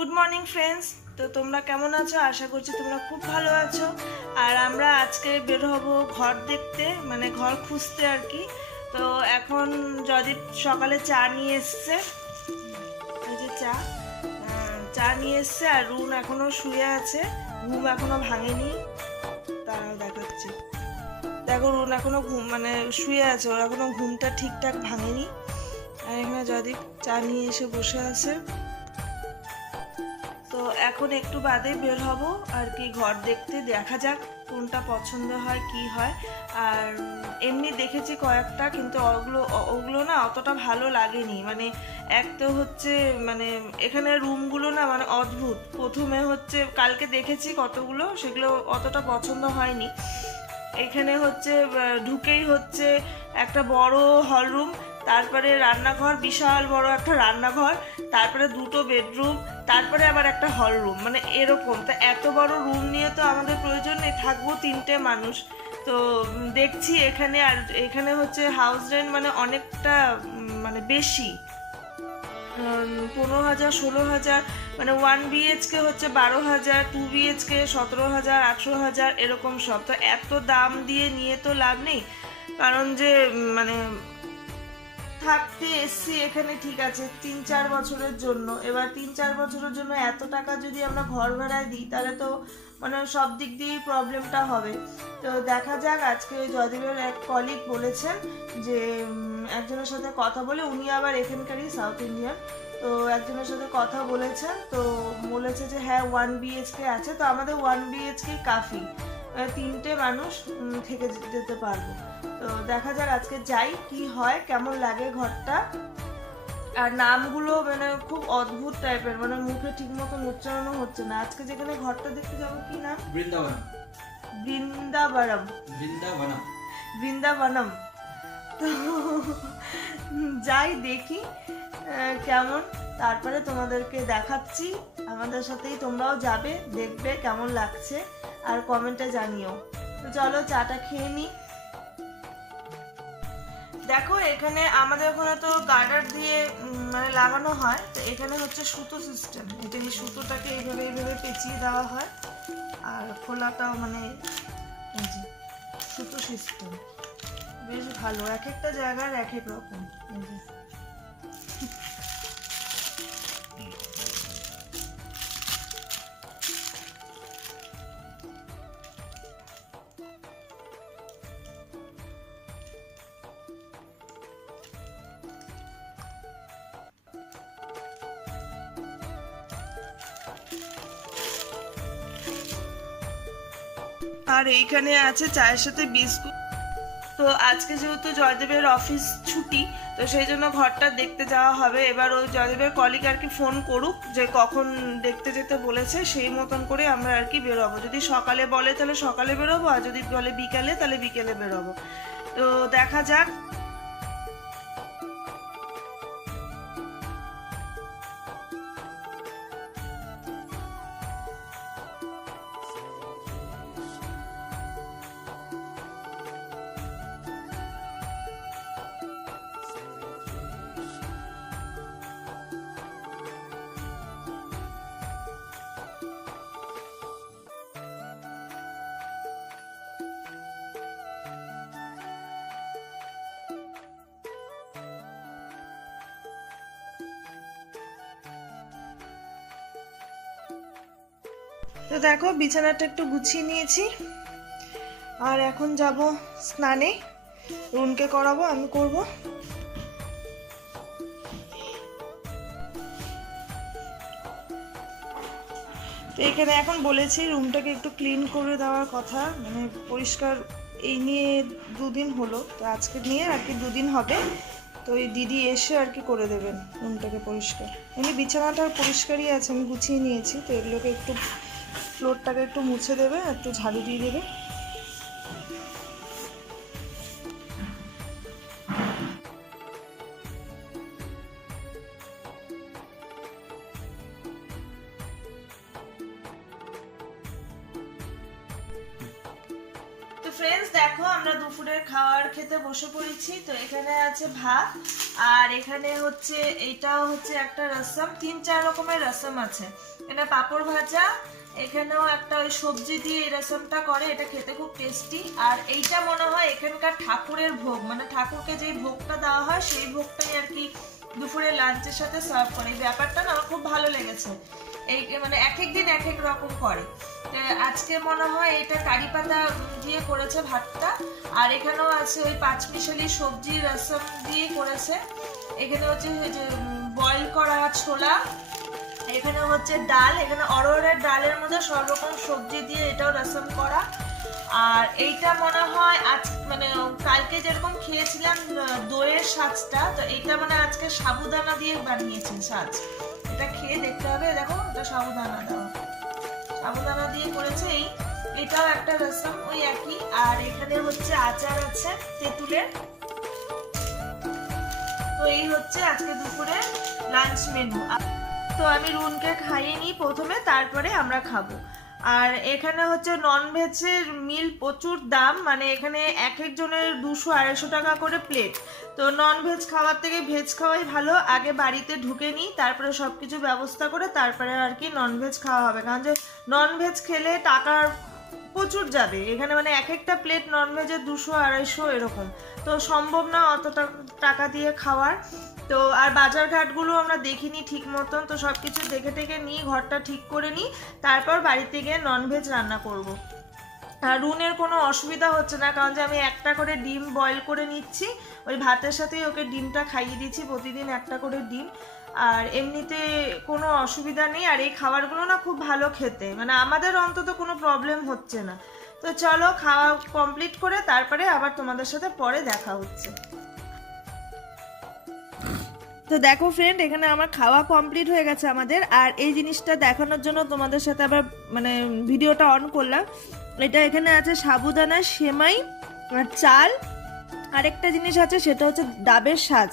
Good morning friends. তো তোমরা কেমন আছো? আশা করছি তোমরা খুব ভালো আছো। আর আমরা আজকে বের হব ঘর দেখতে, মানে ঘর খুঁজতে আর কি। তো এখন যদি সকালে চা নিয়ে এসছে, এই যে চা নিয়ে এসছে, আর রুন এখনো শুয়ে আছে, ঘুম এখনো ভাঙেনি। তারাও দেখাচ্ছি, দেখো রুন এখনো মানে শুয়ে আছে, ওর এখনো ঘুমটা ঠিকঠাক ভাঙেনি। আর এখানে যদি চা নিয়ে এসে বসে আছে। তো এখন একটু বাদে বের হব আর কি ঘর দেখতে, দেখা যাক কোনটা পছন্দ হয় কি হয়। আর এমনি দেখেছি কয়েকটা, কিন্তু ওগুলো না অতটা ভালো লাগেনি। মানে এক তো হচ্ছে মানে এখানে রুমগুলো না মানে অদ্ভুত। প্রথমে হচ্ছে কালকে দেখেছি কতগুলো, সেগুলো অতটা পছন্দ হয়নি। এখানে হচ্ছে ঢুকেই হচ্ছে একটা বড় হল রুম, তারপরে রান্নাঘর, বিশাল বড় একটা রান্নাঘর, তারপরে দুটো বেডরুম, তারপরে আবার একটা হল রুম, মানে এরকম। তো এত বড় রুম নিয়ে তো আমাদের প্রয়োজন নেই, থাকবো তিনটে মানুষ। তো দেখছি এখানে, আর এখানে হচ্ছে হাউস রেন্ট মানে অনেকটা মানে বেশি, 15,000 16,000, মানে 1 BHK হচ্ছে 12,000, 2 BHK 17,000 18,000 এরকম সব। তো এত দাম দিয়ে নিয়ে তো লাভ নেই, কারণ যে মানে থাকতে এসছি এখানে ঠিক আছে 3-4 বছরের জন্য। এবার 3-4 বছরের জন্য এত টাকা যদি আমরা ঘর ভাড়ায় দিই, তাহলে তো মানে সব দিক দিয়েই প্রবলেমটা হবে। তো দেখা যাক, আজকে জয়দেবের এক কলিগ বলেছেন যে একজনের সাথে কথা বলে, উনি আবার এখানকারই, সাউথ ইন্ডিয়ান। তো একজনের সাথে কথা বলেছেন, তো বলেছে যে হ্যাঁ 1 BHK আছে। তো আমাদের 1 BHK কাফি, তিনটে মানুষ থেকে যেতে পারবো। তো দেখা যাক আজকে যাই, কি হয়, কেমন লাগে ঘরটা। আর নামগুলো মানে খুব অদ্ভুত টাইপের, মানে মুখে ঠিক মতন উচ্চারণও হচ্ছে না। আজকে যেখানে ঘরটা দেখতে যাবো, কি নাম? বৃন্দাবন। বৃন্দাবরম। বৃন্দাবনম। বৃন্দাবনম। তো যাই দেখি কেমন, তারপরে তোমাদেরকে দেখাচ্ছি। আমাদের সাথেই তোমরাও যাবে, দেখবে কেমন লাগছে, আর কমেন্টে জানিও। তো চলো চাটা খেয়ে নিই। দেখো এখানে আমাদের ওখানে তো গার্ডার দিয়ে মানে লাগানো হয়, তো এখানে হচ্ছে সুতো সিস্টেম। এটা এই সুতোটাকে এইভাবে এইভাবে পেঁচিয়ে দেওয়া হয়, আর খোলাটাও মানে এই যে সুতো সিস্টেম। বেশ ভালো, এক একটা জায়গার এক এক রকম। এই যে আর এইখানে আছে চায়ের সাথে বিস্কুট। তো আজকে যেহেতু জয়দেবের অফিস ছুটি, তো সেই জন্য ঘরটা দেখতে যাওয়া হবে। এবার ওই জয়দেবের কলিগ আর কি ফোন করুক যে কখন দেখতে যেতে বলেছে, সেই মতন করে আমরা আর কি বেরোবো। যদি সকালে বলে তাহলে সকালে বেরোবো, আর যদি বলে বিকালে তাহলে বিকেলে বেরোবো। তো দেখা যাক। তো দেখো বিছানাটা একটু গুছিয়ে নিয়েছি, আর এখন যাব স্নানে। রুনকে করাবো, আমি করব। তো এখানে এখন বলেছি রুমটাকে একটু ক্লিন করে দেওয়ার কথা, মানে পরিষ্কার। এই নিয়ে 2 দিন হলো, তো আজকে নিয়ে আর কি 2 দিন হবে। তো এই দিদি এসে আর কি করে দেবেন রুমটাকে পরিষ্কার। এমনি বিছানাটা পরিষ্কারই আছে, আমি গুছিয়ে নিয়েছি। তো এগুলোকে একটু, ফ্লোরটাকে একটু মুছে দেবে, একটু ঝাড়ু দিয়ে দেবে। তো ফ্রেন্ডস দেখো আমরা দুপুরের খাবার খেতে বসে পড়েছি। তো এখানে আছে ভাত, আর এখানে হচ্ছে এইটাও হচ্ছে একটা রসম, 3-4 রকমের রসম আছে। এখানে পাঁপড় ভাজা, এখানেও একটা ওই সবজি দিয়ে এই রসমটা করে, এটা খেতে খুব টেস্টি। আর এইটা মনে হয় এখানকার ঠাকুরের ভোগ, মানে ঠাকুরকে যেই ভোগটা দেওয়া হয় সেই ভোগটাই আর কি দুপুরে লাঞ্চের সাথে সার্ভ করে। এই ব্যাপারটা না আমার খুব ভালো লেগেছে। এই মানে এক এক দিন এক এক রকম করে। আজকে মনে হয় এটা কারি পাতা দিয়ে করেছে ভাতটা, আর এখানেও আছে ওই পাঁচমিশালি সবজি রসম দিয়ে করেছে। এখানে হচ্ছে যে বয়েল করা ছোলা, এখানে হচ্ছে ডাল, এখানে অরহরের ডালের মধ্যে সব রকম সবজি দিয়ে এটাও রসম করা। আর এইটা মনে হয় আজ মানে কালকে যেরকম খেয়েছিলাম দইয়ের সাজটা, তো এইটা মানে আজকে সাবুদানা দিয়ে বানিয়েছেন সাজ। এটা খেয়ে দেখতে হবে। দেখো এটা সাবুদানা দেওয়া, সাবুদানা দিয়ে করেছে। এটাও একটা রসম ওই একই। আর এখানে হচ্ছে আচার আছে তেঁতুলের। তো এই হচ্ছে আজকে দুপুরে লাঞ্চ মেনু। তো আমি রুনকে খাইয়ে নিই প্রথমে, তারপরে আমরা খাবো। আর এখানে হচ্ছে নন ভেজের মিল প্রচুর দাম, মানে এখানে এক একজনের 200-250 টাকা করে প্লেট। তো নন ভেজ খাওয়ার থেকে ভেজ খাওয়াই ভালো। আগে বাড়িতে ঢুকে নিই, তারপরে সব কিছু ব্যবস্থা করে তারপরে আর কি নন ভেজ খাওয়া হবে। কারণ যে নন ভেজ খেলে টাকার প্রচুর যাবে এখানে, মানে এক একটা প্লেট নন ভেজের 200-250 এরকম। তো সম্ভব না অত টাকা দিয়ে খাওয়ার। তো আর বাজার ঘাটগুলো আমরা দেখিনি ঠিক মতন, তো সব কিছু দেখে টেকে নিই, ঘরটা ঠিক করে নিই, তারপর বাড়িতে গিয়ে ননভেজ রান্না করব। আর রুনের কোনো অসুবিধা হচ্ছে না, কারণ যে আমি একটা করে ডিম বয়েল করে নিচ্ছি, ওই ভাতের সাথেই ওকে ডিমটা খাইয়ে দিচ্ছি, প্রতিদিন একটা করে ডিম। আর এমনিতে কোনো অসুবিধা নেই। আর এই খাবারগুলো না খুব ভালো খেতে, মানে আমাদের অন্তত কোনো প্রবলেম হচ্ছে না। তো চলো খাওয়া কমপ্লিট করে তারপরে আবার তোমাদের সাথে পরে দেখা হচ্ছে। তো দেখো ফ্রেন্ড, এখানে আমার খাওয়া কমপ্লিট হয়ে গেছে আমাদের। আর এই জিনিসটা দেখানোর জন্য তোমাদের সাথে আবার মানে ভিডিওটা অন করলাম। এটা এখানে আছে সাবুদানা, সেমাই আর চাল, আরেকটা জিনিস আছে সেটা হচ্ছে ডাবের সাজ।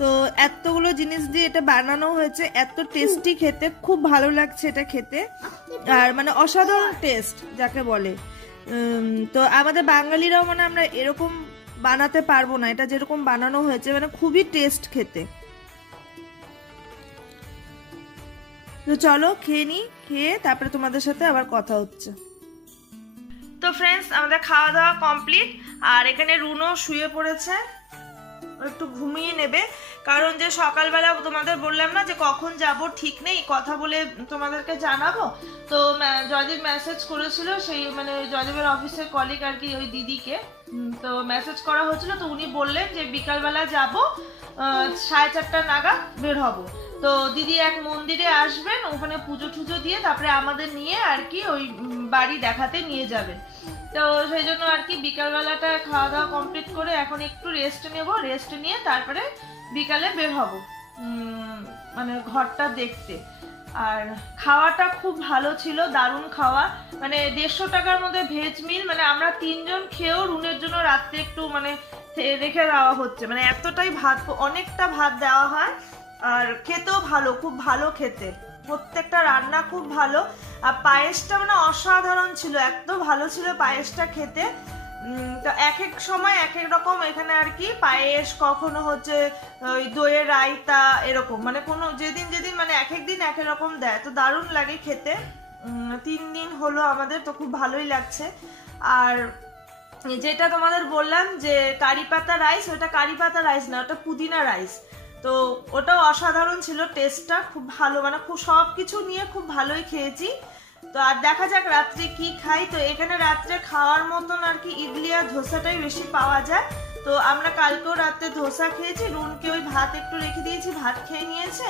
তো এতগুলো জিনিস দিয়ে এটা বানানো হয়েছে, এত টেস্টি খেতে, খুব ভালো লাগছে এটা খেতে। আর মানে অসাধারণ টেস্ট যাকে বলে। তো আমাদের বাঙালিরাও মানে আমরা এরকম বানাতে পারবো না, এটা যেরকম বানানো হয়েছে মানে খুবই টেস্ট খেতে। তো চলো খেয়ে নিই, খেয়ে তারপরে তোমাদের সাথে আবার কথা হচ্ছে। তো ফ্রেন্ডস আমাদের খাওয়া দাওয়া কমপ্লিট। আর এখানে রুনো শুয়ে পড়েছে, একটু ঘুমিয়ে নেবে। কারণ যে সকালবেলা তোমাদের বললাম না যে কখন যাব ঠিক নেই, কথা বলে তোমাদেরকে জানাবো। তো জয়দীপ মেসেজ করেছিল, সেই মানে জয়দীপের অফিসের কলিগ আর কি, ওই দিদিকে তো মেসেজ করা হয়েছিল। তো উনি বললেন যে বিকালবেলা যাব, 4:30 নাগাদ বের হব। তো দিদি এক মন্দিরে আসবেন, ওখানে পুজো টুজো দিয়ে তারপরে আমাদের নিয়ে আর কি ওই বাড়ি দেখাতে নিয়ে যাবেন। তো সেই জন্য আর কি বিকালবেলাটা খাওয়া দাওয়া কমপ্লিট করে এখন একটু রেস্ট নেব, রেস্ট নিয়ে তারপরে বিকালে বের হব মানে ঘরটা দেখতে। আর খাওয়াটা খুব ভালো ছিল, দারুণ খাওয়া, মানে 150 টাকার মধ্যে ভেজ মিল। মানে আমরা 3 জন খেয়েও রুনের জন্য রাত্রে একটু মানে রেখে দেওয়া হচ্ছে, মানে এতটাই ভাত, অনেকটা ভাত দেওয়া হয়। আর খেতেও ভালো, খুব ভালো খেতে, প্রত্যেকটা রান্না খুব ভালো। আর পায়েসটা মানে অসাধারণ ছিল, এত ভালো ছিল পায়েসটা খেতে। তো এক এক সময় এক এক রকম এখানে আর কি পায়েস, কখনো হচ্ছে ওই দইয়ের রায়তা, এরকম মানে কোনো যেদিন যেদিন মানে এক এক দিন এক এক রকম দেয়। তো দারুণ লাগে খেতে। 3 দিন হলো আমাদের, তো খুব ভালোই লাগছে। আর যেটা তোমাদের বললাম যে কারি পাতা রাইস, ওটা কারি পাতা রাইস না, ওটা পুদিনা রাইস। তো ওটাও অসাধারণ ছিল, টেস্টটা খুব ভালো, মানে খুব সব কিছু নিয়ে খুব ভালোই খেয়েছি। তো আর দেখা যাক রাত্রে কি খাই। তো এখানে রাত্রে খাওয়ার মতন আর কি ইডলি আর ধোসাটাই বেশি পাওয়া যায়। তো আমরা কালকেও রাত্রে ধোসা খেয়েছি, রুনকে ওই ভাত একটু রেখে দিয়েছি, ভাত খেয়ে নিয়েছে।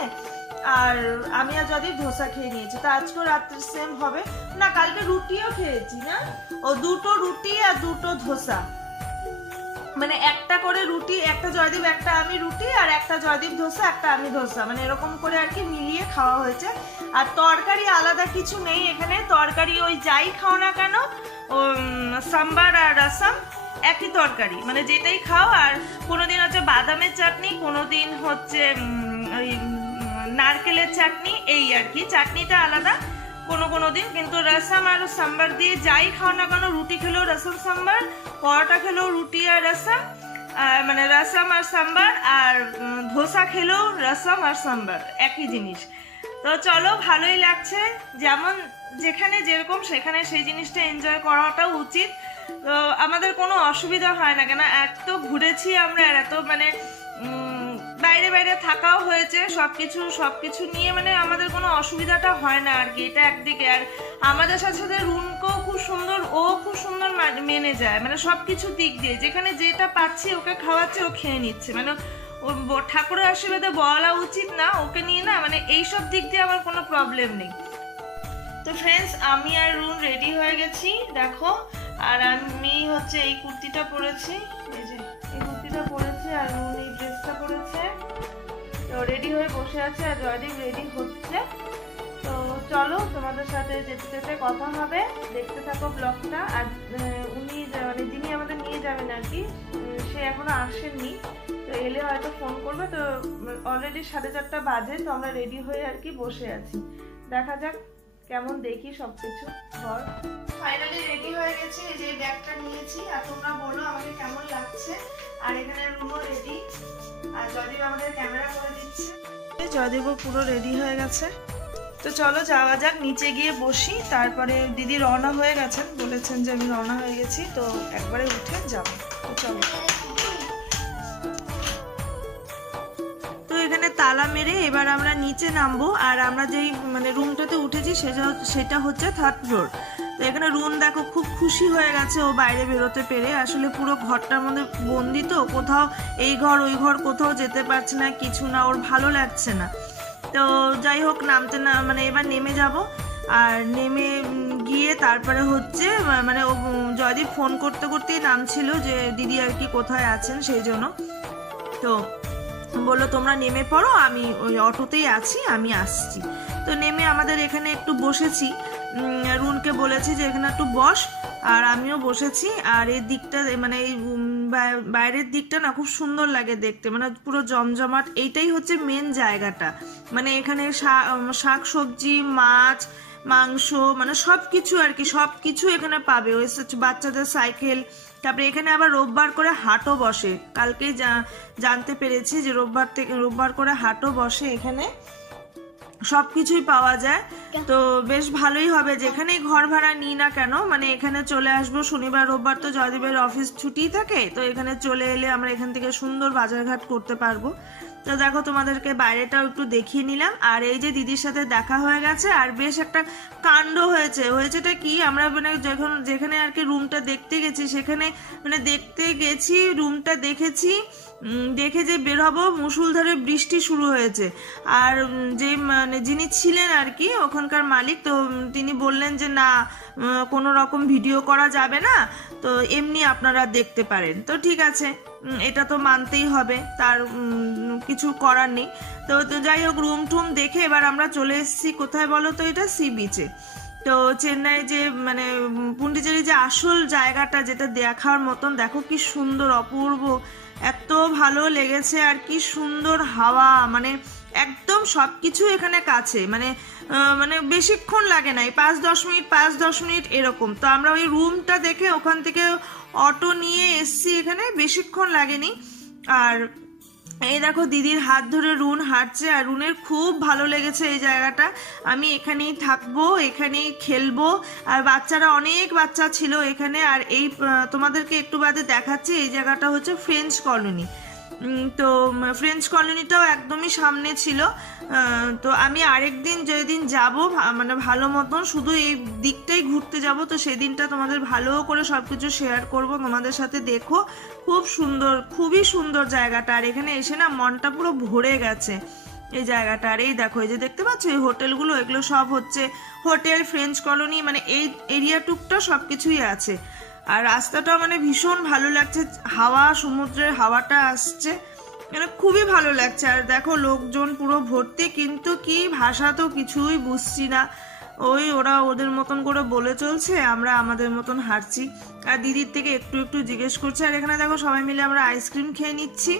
আর আমি আর যদি ধোসা খেয়ে নিয়েছি। তো আজকেও রাত্রে সেম হবে না, কালকে রুটিও খেয়েছি না, ও 2টো রুটি আর 2টো ধোসা, মানে একটা করে রুটি, একটা জয়দীপ একটা আমি রুটি, আর একটা জয়দীপ ধোসা একটা আমি ধোসা, মানে এরকম করে আর কি মিলিয়ে খাওয়া হয়েছে। আর তরকারি আলাদা কিছু নেই এখানে, তরকারি ওই যাই খাও না কেন, সাম্বার আর রসম একই তরকারি, মানে যেটাই খাও। আর কোনোদিন হচ্ছে বাদামের চাটনি, কোনোদিন হচ্ছে ওই নারকেলের চাটনি, এই আর কি, চাটনিটা আলাদা, কোনো দিন, কিন্তু রসম আর সাম্বার দিয়ে যাই খাও না কেন, রুটি খেলেও রসম সাম্বার, পরোটা খেলেও রুটি আর রসম, মানে রসম আর সাম্বার, আর ধোসা খেলেও রসম আর সাম্বার, একই জিনিস। তো চলো, ভালোই লাগছে, যেমন যেখানে যেরকম সেখানে সেই জিনিসটা এনজয় করাটাও উচিত। তো আমাদের কোনো অসুবিধা হয় না, কেন এত ঘুরেছি আমরা, আর এত মানে বাইরে বাইরে থাকাও হয়েছে, সব কিছু নিয়ে মানে আমাদের কোনো অসুবিধাটা হয় না আর কি, এটা একদিকে। আর আমাদের সাথে সাথে রুনকেও খুব সুন্দর, ও খুব সুন্দর মেনে যায়, মানে সব কিছু দিক দিয়ে, যেখানে যেটা পাচ্ছি ওকে খাওয়াচ্ছে, ও খেয়ে নিচ্ছে, মানে ও ঠাকুরের আশীর্বাদে বলা উচিত না ওকে নিয়ে না, মানে এইসব দিক দিয়ে আমার কোনো প্রবলেম নেই। তো ফ্রেন্ডস, আমি আর রুন রেডি হয়ে গেছি দেখো, আর আমি হচ্ছে এই কুর্তিটা পরেছি, এই যে এই কুর্তিটা পরেছি, আর রুন এই ড্রেসটা পরেছে। তো রেডি হয়ে বসে আছে, আর জয়দীপ রেডি হচ্ছে। তো চলো, তোমাদের সাথে যেতে যেতে কথা হবে, দেখতে থাকো ব্লগটা। আর উনি মানে যিনি আমাদের নিয়ে যাবেন আর কি, সে এখনো আসেননি, তো এলে হয়তো ফোন করবে। তো অলরেডি 4:30 বাজে, তো আমরা রেডি হয়ে আর কি বসে আছি, দেখা যাক কেমন দেখি সবকিছু। ঘর ফাইনালি রেডি হয়ে গেছি, এই যে ব্যাগটা নিয়েছি, আর তোমরা বলো আমাকে কেমন লাগছে। আর এখানে রুমও রেডি, আর জয়দীপ আমাদের ক্যামেরা করে দিচ্ছে। জয়দীপও পুরো রেডি হয়ে গেছে। তো চলো যাওয়া যাক, নিচে গিয়ে বসি, তারপরে দিদি রওনা হয়ে গেছেন, বলেছেন যে আমি রওনা হয়ে গেছি, তো একবারে উঠে যাবো। তো চলো। তো এখানে তালা মেরে এবার আমরা নিচে নামবো, আর আমরা যেই মানে রুমটাতে উঠেছি সেটা হচ্ছে 3rd ফ্লোর। তো এখানে রুন দেখো খুব খুশি হয়ে গেছে ও বাইরে বেরোতে পেরে, আসলে পুরো ঘরটার মধ্যে বন্দি, তো কোথাও এই ঘর ওই ঘর কোথাও যেতে পারছে না, কিছু না, ওর ভালো লাগছে না। তো যাই হোক, নামতে না মানে এবার নেমে যাব, আর নেমে গিয়ে তারপরে হচ্ছে মানে ও জয়দীপ ফোন করতে করতেই নামছিল যে দিদি আর কি কোথায় আছেন সেই জন্য। তো বললো তোমরা নেমে পড়ো, আমি ওই অটোতেই আছি, আমি আসছি। তো নেমে আমাদের এখানে একটু বসেছি, রুনকে বলেছি যে এখানে একটু বস, আর আমিও বসেছি। আর এই দিকটা মানে এই বাইরের দিকটা না খুব সুন্দর লাগে দেখতে, মানে পুরো জমজমাট, এইটাই হচ্ছে মেন জায়গাটা। মানে এখানে শাক সবজি, মাছ, মাংস, মানে সব কিছু আর কি, সব কিছু এখানে পাবে। ওই বাচ্চাদের সাইকেল, তারপরে এখানে আবার রোববার করে হাটও বসে, কালকেই জানতে পেরেছি যে রোববার করে হাটও বসে, এখানে সব কিছুই পাওয়া যায়। তো বেশ ভালোই হবে, যেখানেই ঘর ভাড়া নিই না কেন, মানে এখানে চলে আসবো। শনিবার রোববার তো জয়দীপের অফিস ছুটি থাকে, তো এখানে চলে এলে আমরা এখান থেকে সুন্দর বাজারঘাট করতে পারবো। তো দেখো, তোমাদেরকে বাইরেটাও একটু দেখিয়ে নিলাম। আর এই যে দিদির সাথে দেখা হয়ে গেছে, আর বেশ একটা কাণ্ড হয়েছেটা কি, আমরা মানে যেখানে আর কি রুমটা দেখতে গেছি, সেখানে মানে দেখতে গেছি, রুমটা দেখে যে বের হবো, মুষলধারে বৃষ্টি শুরু হয়েছে। আর যে মানে যিনি ছিলেন আর কি ওখানকার মালিক, তো তিনি বললেন যে না, কোনো রকম ভিডিও করা যাবে না, তো এমনি আপনারা দেখতে পারেন। তো ঠিক আছে, এটা তো মানতেই হবে, তার কিছু করার নেই। তো যাই হোক, রুম টুম দেখে এবার আমরা চলে এসেছি কোথায় বলো তো, এটা সি বিচে। তো চেন্নাই যে মানে পুন্ডিচেরি যে আসল জায়গাটা, যেটা দেখার মতন, দেখো কি সুন্দর, অপূর্ব, এত ভালো লেগেছে। আর কি সুন্দর হাওয়া, মানে একদম সব কিছু এখানে কাছে, মানে মানে বেশিক্ষণ লাগে নাই, 5-10 মিনিট এরকম। তো আমরা ওই রুমটা দেখে ওখান থেকে অটো নিয়ে এসছি, এখানে বেশিক্ষণ লাগেনি। আর এই দেখো, দিদির হাত ধরে রুন হাঁটছে, আর রুনের খুব ভালো লেগেছে এই জায়গাটা। আমি এখানেই থাকবো, এখানেই খেলবো। আর বাচ্চারা, অনেক বাচ্চা ছিল এখানে। আর এই তোমাদেরকে একটু বাদে দেখাচ্ছি, এই জায়গাটা হচ্ছে ফ্রেঞ্চ কলোনি। তো ফ্রেঞ্চ কলোনিটাও একদমই সামনে ছিল। তো আমি আরেকদিন যেদিন যাব, মানে ভালো মতন শুধু এই দিকটাই ঘুরতে যাব, তো সেদিনটা তোমাদের ভালো করে সব কিছু শেয়ার করবো তোমাদের সাথে। দেখো, খুব সুন্দর, খুবই সুন্দর জায়গাটা। আর এখানে এসে না মনটা পুরো ভরে গেছে এই জায়গাটা। আর এই দেখো, এই যে দেখতে পাচ্ছ এই হোটেলগুলো, এগুলো সব হচ্ছে হোটেল, ফ্রেঞ্চ কলোনি, মানে এই এরিয়াটুকটা সব কিছুই আছে। আর রাস্তাটা মানে ভীষণ ভালো লাগছে, হাওয়া, সমুদ্রের হাওয়াটা আসছে, মানে খুবই ভালো লাগছে। আর দেখো, লোকজন পুরো ভর্তি, কিন্তু কি ভাষা তো কিছুই বুঝছি না, ওরা ওদের মতন করে বলে চলছে, আমরা আমাদের মতন হাঁটছি। আর দিদির থেকে একটু একটু জিজ্ঞেস করছে। আর এখানে দেখো, সবাই মিলে আমরা আইসক্রিম খেয়ে নিচ্ছি।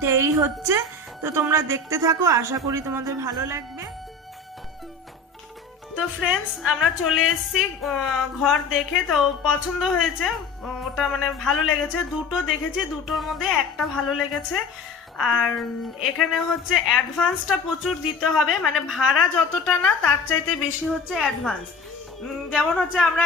তো এই হচ্ছে, তো তোমরা দেখতে থাকো, আশা করি তোমাদের ভালো লাগবে। তো ফ্রেন্ডস, আমরা চলে এসেছি ঘর দেখে। তো পছন্দ হয়েছে, ওটা মানে ভালো লেগেছে। দুটো দেখেছি, দুটোর মধ্যে একটা ভালো লেগেছে। আর এখানে হচ্ছে অ্যাডভান্সটা প্রচুর দিতে হবে, মানে ভাড়া যতটা না তার চাইতে বেশি হচ্ছে অ্যাডভান্স। যেমন হচ্ছে আমরা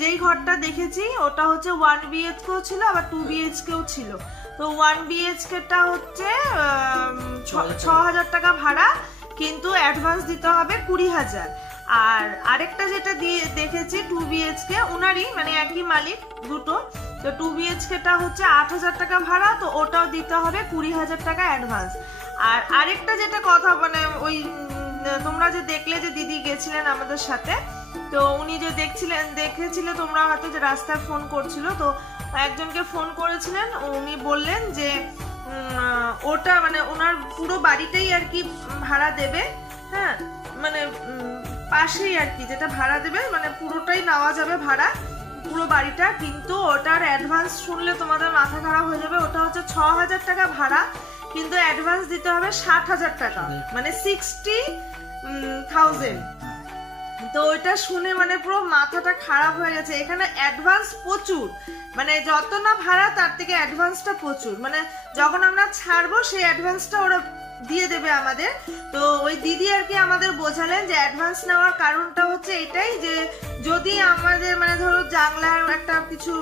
যেই ঘরটা দেখেছি ওটা হচ্ছে 1 BHK ছিল, আবার 2 BHKও ছিল। তো 1 BHKটা হচ্ছে 6,000 টাকা ভাড়া, কিন্তু অ্যাডভান্স দিতে হবে 20,000। আর আরেকটা যেটা দিয়ে দেখেছি 2 BHK, ওনারই মানে একই মালিক দুটো। তো 2 BHKটা হচ্ছে 8,000 টাকা ভাড়া, তো ওটাও দিতে হবে 20,000 টাকা অ্যাডভান্স। আর আরেকটা যেটা কথা মানে ওই তোমরা যে দেখলে যে দিদি গেছিলেন আমাদের সাথে, তো উনি যে দেখেছিলে তোমরা হয়তো যে রাস্তায় ফোন করছিল, তো একজনকে ফোন করেছিলেন, উনি বললেন যে ওটা মানে ওনার পুরো বাড়িটাই আর কি ভাড়া দেবে। হ্যাঁ, মানে পাশেই আর কি যেটা ভাড়া দেবে, মানে পুরোটাই নেওয়া যাবে ভাড়া, পুরো বাড়িটা। কিন্তু ওটার অ্যাডভান্স শুনলে তোমাদের মাথা খারাপ হয়ে যাবে। ওটা হচ্ছে 6,000 টাকা ভাড়া, কিন্তু অ্যাডভান্স দিতে হবে 60,000 টাকা, মানে 60,000। তো ওইটা শুনে মানে পুরো মাথাটা খারাপ হয়ে গেছে। এখানে অ্যাডভান্স প্রচুর, মানে যত না ভাড়া তার থেকে অ্যাডভান্সটা প্রচুর। মানে যখন আমরা ছাড়বো সেই অ্যাডভান্সটা ওরা দিয়ে দেবে আমাদের। তো ওই দিদি আর কি আমাদের বোঝালেন যে অ্যাডভান্স নেওয়ার কারণটা হচ্ছে এটাই, যে যদি আমাদের মানে ধরো জানলার একটা কিছু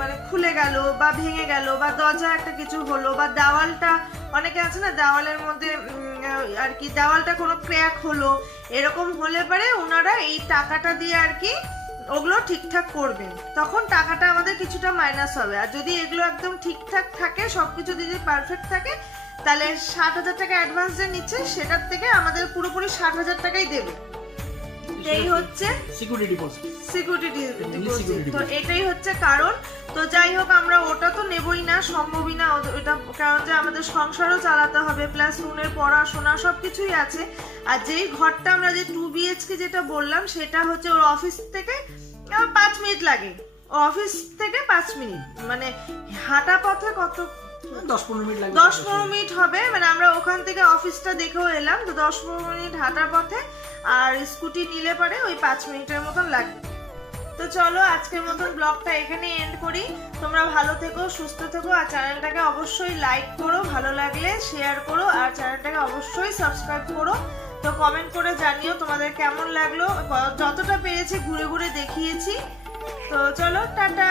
মানে খুলে গেল বা ভেঙে গেল, বা দরজা একটা কিছু হলো, বা দেওয়ালটা, অনেকে আছে না দেওয়ালের মধ্যে আর কি দেওয়ালটা কোনো ক্র্যাক হলো, এরকম হলে পরে ওনারা এই টাকাটা দিয়ে আর কি ওগুলো ঠিকঠাক করবেন, তখন টাকাটা আমাদের কিছুটা মাইনাস হবে। আর যদি এগুলো একদম ঠিকঠাক থাকে, সবকিছু যদি পারফেক্ট থাকে, তাহলে 60,000 টাকা অ্যাডভান্স যে নিচ্ছে সেটার থেকে আমাদের পুরোপুরি 60,000 টাকাই দেবে। এই হচ্ছে সিকিউরিটি ডিপোজিট। তো এটাই হচ্ছে কারণ। তো যাই হোক, আমরা ওটা তো নেবই না, সম্ভবই না ওটা, কারণ যে আমাদের সংসারও চালাতে হবে, প্লাস রুমের পড়াশোনা সবকিছুই আছে। আর যেই ঘরটা আমরা যে 2 BHK যেটা বললাম, সেটা হচ্ছে ওর অফিস থেকে 5 মিনিট লাগে, অফিস থেকে 5 মিনিট, মানে হাঁটা পথে কত 10-15 মিনিট হবে। মানে আমরা ওখান থেকে অফিসটা দেখেও এলাম, তো 10-15 মিনিট হাঁটার পথে, আর স্কুটি নিলে পরে ওই 5 মিনিটের মতন লাগবে। তো চলো আজকের মতন ব্লগটা এখানে এন্ড করি। তোমরা ভালো থেকো, সুস্থ থেকো, আর চ্যানেলটাকে অবশ্যই লাইক করো, ভালো লাগলে শেয়ার করো, আর চ্যানেলটাকে অবশ্যই সাবস্ক্রাইব করো। তো কমেন্ট করে জানিও তোমাদের কেমন লাগলো, যতটা পেরেছি ঘুরে ঘুরে দেখিয়েছি। তো চলো, টাটা।